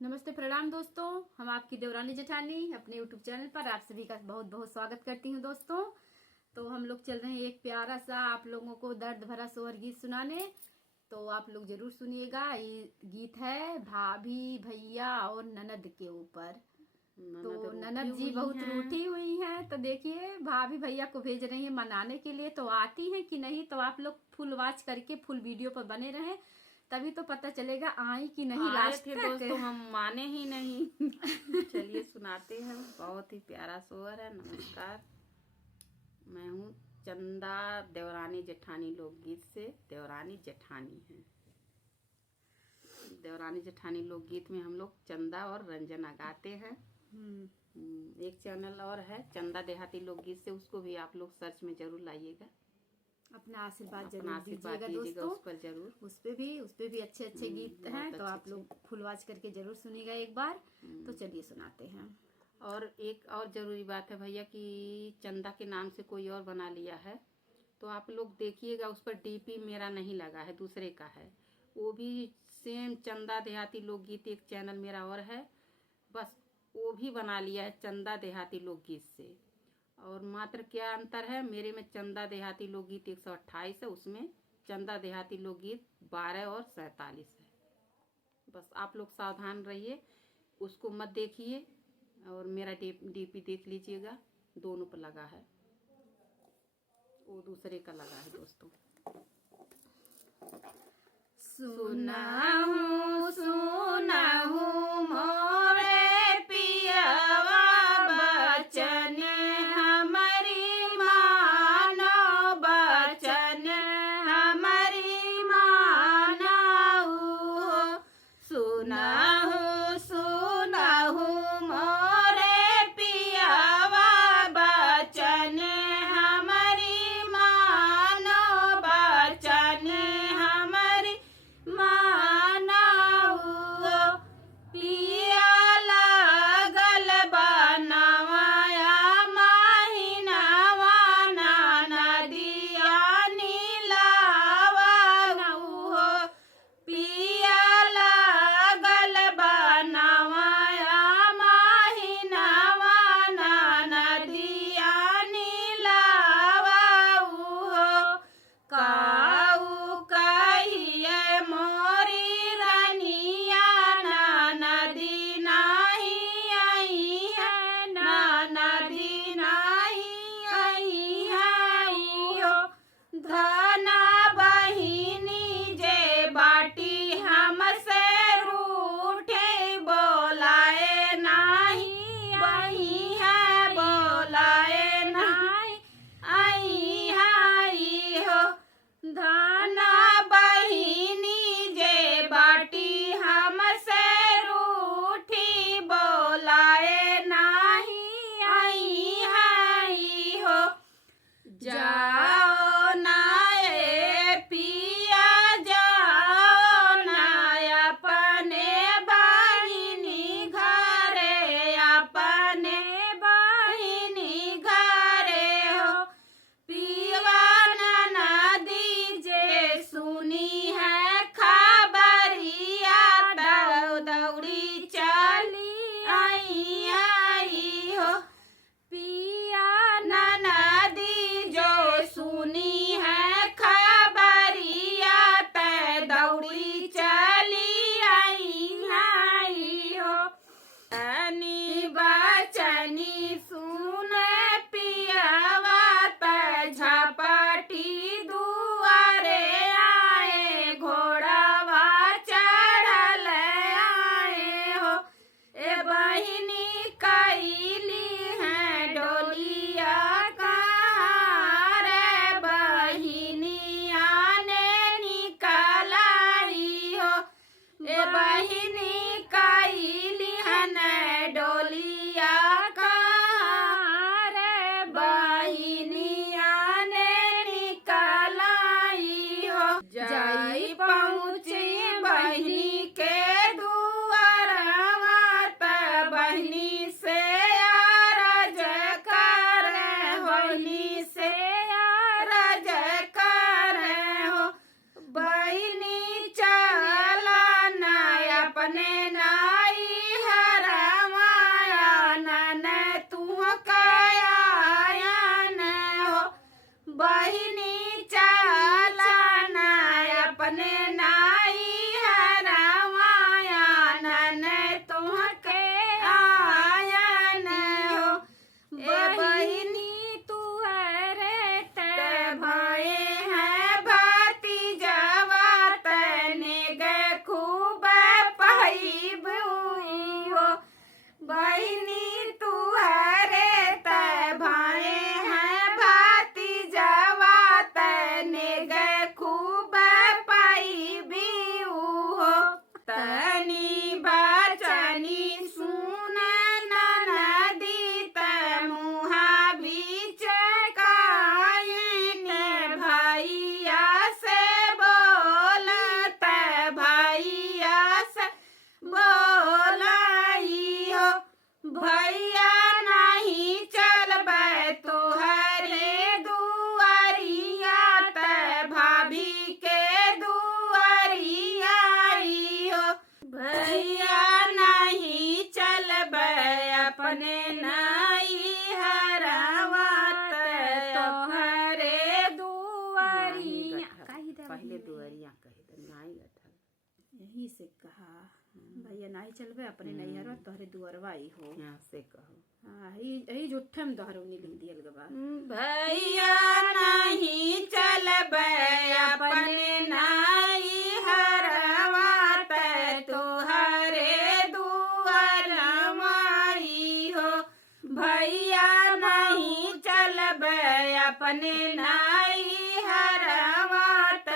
नमस्ते प्रणाम दोस्तों। हम आपकी देवरानी जेठानी अपने यूट्यूब चैनल पर आप सभी का बहुत बहुत स्वागत करती हूँ दोस्तों। तो हम लोग चल रहे हैं एक प्यारा सा आप लोगों को दर्द भरा सोहर गीत सुनाने। तो आप लोग जरूर सुनिएगा। ये गीत है भाभी भैया और ननद के ऊपर। तो ननद जी बहुत रूठी हुई हैं, तो देखिए भाभी भैया को भेज रही हैं मनाने के लिए। तो आती हैं कि नहीं, तो आप लोग फुल वॉच करके फुल वीडियो पर बने रहें, तभी तो पता चलेगा आई कि नहीं। लास्ट थे तक दोस्तों, हम माने ही नहीं। चलिए सुनाते हैं। बहुत ही प्यारा सोहर है। नमस्कार, मैं हूँ चंदा, देवरानी जेठानी लोकगीत से। देवरानी जेठानी है। देवरानी जेठानी लोकगीत में हम लोग चंदा और रंजना गाते हैं। एक चैनल और है चंदा देहाती लोकगीत से, उसको भी आप लोग सर्च में जरूर लाइएगा। अपना आशीर्वाद जरूर दीजिएगा दोस्तों। उस पर जरूर, उस पे भी अच्छे अच्छे गीत हैं, तो आप लोग फुल वॉच करके जरूर सुनिएगा एक बार। तो चलिए सुनाते हैं। और एक और जरूरी बात है भैया कि चंदा के नाम से कोई और बना लिया है, तो आप लोग देखिएगा उस पर डीपी मेरा नहीं लगा है, दूसरे का है। वो भी सेम चंदा देहाती लोकगीत एक चैनल मेरा और है, बस वो भी बना लिया है चंदा देहाती लोकगीत से। और मात्र क्या अंतर है, मेरे में चंदा देहाती लोकगीत 128 है, उसमें चंदा देहाती लोकगीत 12 और 47 है। बस आप लोग सावधान रहिए, उसको मत देखिए। और मेरा डीपी देख लीजिएगा, दोनों पर लगा है, वो दूसरे का लगा है दोस्तों। सुना हूँ मोरे पियवा बचन, हमारी मानो बचन, हमारी मानो। सुना हूँ मोरे पियवा बचन, हमारी मानो बचन, हमारी मानो। पिया लागल बनवाया महीनावा, नदिया नीलावा हो। पिया लागल बनवाया महीनावा, नदिया नीलावा हो। काऊ कहिए मोरी रनिया, नदी नहीं आई है, नदी नहीं आई है हो। धना बहिनी जे बाटी हमसे रूठे, बोलाए नहीं आई है, बोलाए नहीं आई है हो। धना बहिनी जे बाटी हमसे रूठी, बोलाए नहीं आई है हो। जाओ ना ए पिया, जाओ ना अपने बहिनी घरे, अपने बहिनी घरे हो। पियवा नदी जे सुनी है खबरिया, दौड़ी चली आई हो। पिया नदी जो सुनी है खबरिया, ते दौड़ी चली आई हो। तनी बचनी सुन पियवा, ते झपटी दुआरे आए, घोड़ावा चढ़ल आए हो। ए बहिनी कैली है डोलिया कहाँ रे, बहिनिया ने निकल आई हो। ए बहिनी कैली है डोलिया कहाँ रे, बहिनिया ने निकल आई हो। जाई पहुँची बहिनी के दुआरवा, त बहिनी से अरज कर, बहिनी से अरज कर हो। बहिनी चला ना अपने नाई भैया नहीं चलबै तोहरे दुआरिया त भाभी के दुआरिया आई हो। भैया नहीं चलबै अपने नाई हरवा त तोहरे दुआरिया। पहले दुआरिया कही दे, नाई गठल यही से कहा भैया नहीं चलबे अपने नैहर तोहरे दुआरवा आई हो। यहाँ से कहो। हाँ यही झूठे में दोहरो नहीं लिख दियल गबा। भैया नहीं चलबै अपने नाई हरवा त तोहरे दुआरवा आई हो। भैया नहीं चलबै अपने नाई हरवा त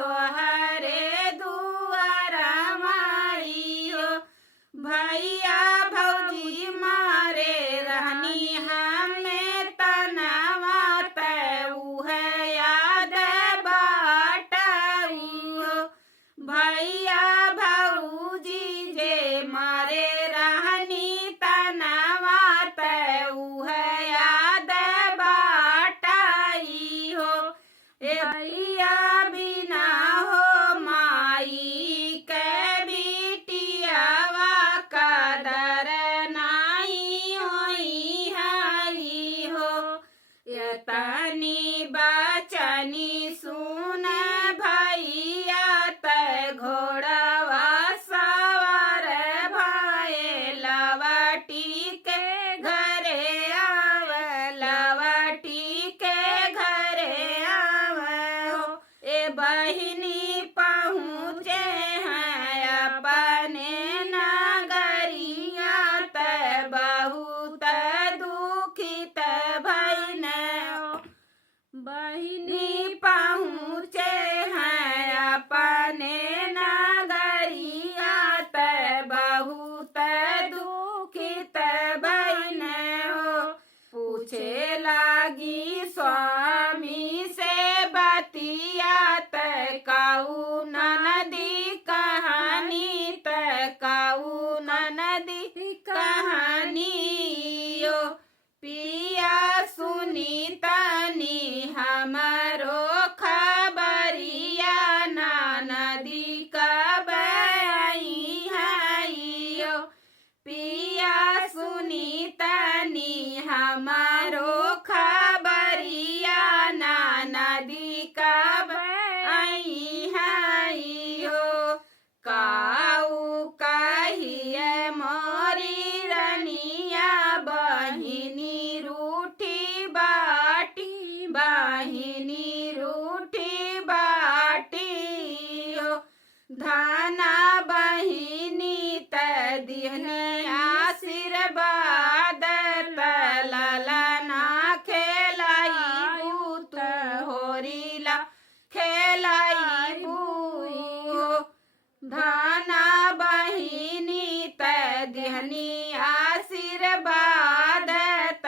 तोहरे दुआरवा आई हो। भैया भौजी मारे रहनी हमें तनवा त उह याद बाटई हो। भैया भौजी जे मारे रहनी तनवा त उह याद बाटई हो। ए भैया बिना हो माई के बिटियावा कदर नाही होई हई हो। यतनी बचनी सुन भैया त घोड़वा सवार भये लवटी के घरे आव, लवटी के घरे आव हो। ए बहिनी पहुँचे हैं अपने नगरिया त बहुत दुखित भइन हो। बहिनी पहुँचे हैं अपने नगरिया त बहुत दुखित भइन हो। पूछे लागी स्वामी से बतिया त काऊ ननदी कहानी त काऊ ननदी कहानी यो। पिया सुनी तनी हमरो खबरिया नदी कब आई हई हो। पिया सुनी तनी हमारो खबरिया नदी कब आई हई हो। काऊ कहिए मोरी रनिया बहिनी रूठी बाटी, बहिनी रूठी बाटी हो। धाना बहिनी त दिहनी आशीर्वाद त ललना खेलाई बूत होरीला खेलाई बू। धाना बहिनी त दिहनी आशीर्वाद त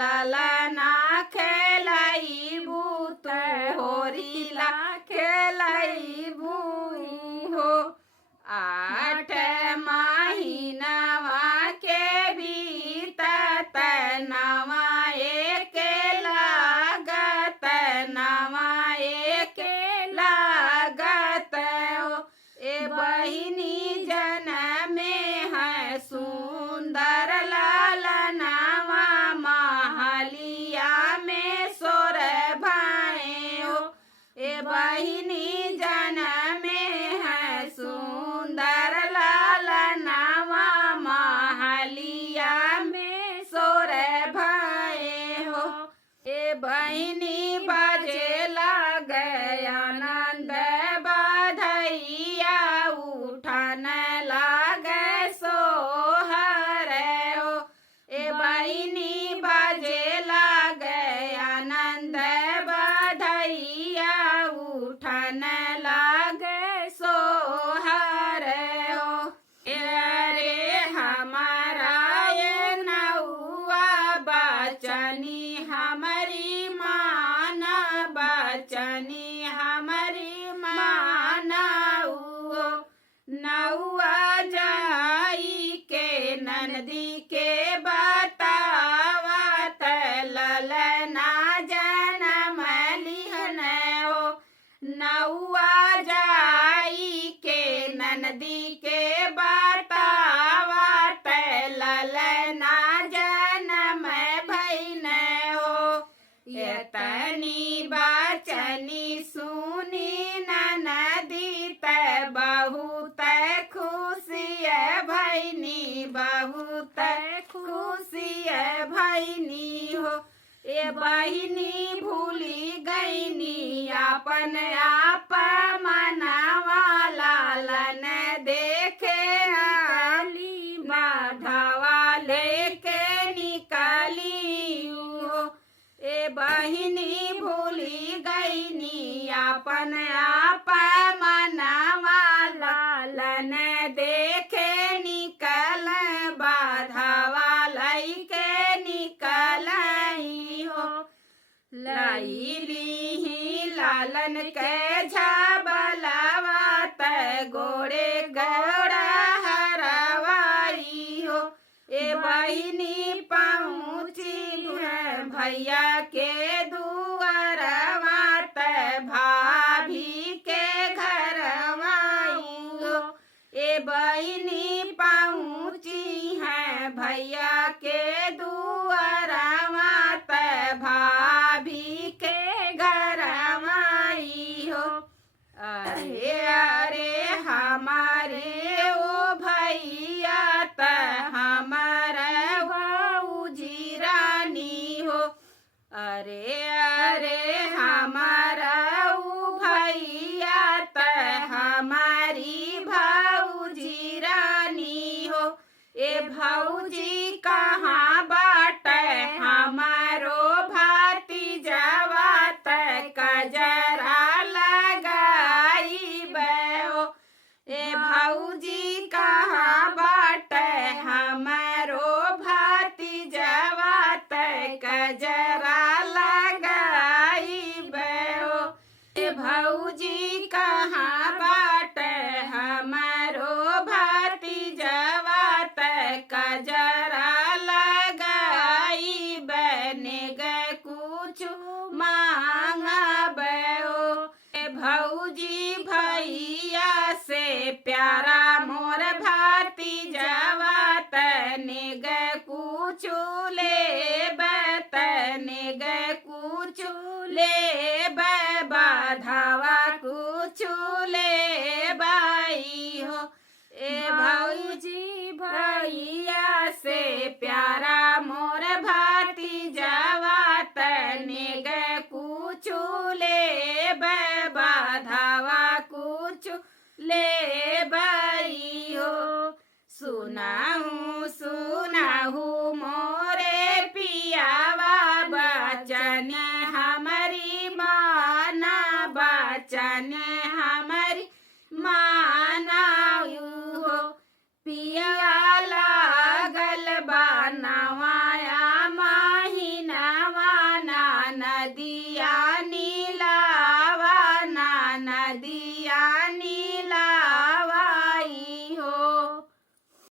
ललना खेलाई बूत होरीला खेलाई बू हो। 8 महीनावा के बीतत नवा एक लागत, नवा एक लागत हो। ए बहिनी जनमे है सुंदर लालनवा महली गईनी बहुत खुशी है भैनी हो। ए बहिनी भूली गईनी अपन आप मनावा लालन देखे निकली बाढ़वा लेके निकली हो। ए बहिनी भूली गईनी अपन आप मनावा लालन देखे निकल बाढ़वा लैके निकल हो। लैली लालन के झबलावा त गोड़े गौड़ा हरवाई हो। ए बहिनी पहुँची भैया के दुआरवा त भाभी के घरवाई हो। ए बहिनी पहुँची है भैया के दुआरवा त भाभी के घरवाई हो। अरे अरे हमारे ओ भैया त हमारा भौजी रानी हो। अरे अरे हमारा ऊ भैया त हमारी भौजी रानी हो। ए भौजी कहाँ बाटे हमारो भतीजवा त कजरा लगाई बहो। ए भौजी कहाँ बाटे हमारो भतीजवा त कजरा लगाई बहो। ए भौजी कहाँ बाटे हमारो भतीजवा त कजरा लगाई बने गे कुछ मांगबो। ए भौजी भैया से प्यारा मोर भतीजवा तने गे कुछ ले तने गे कुछ ले बाधावा कुछ ले बाई हो। ए भौजी भैया से प्यारा मोर भतीजवा तने गे कुछ ले बाधावा कुछ ले बाई हो। सुनाऊं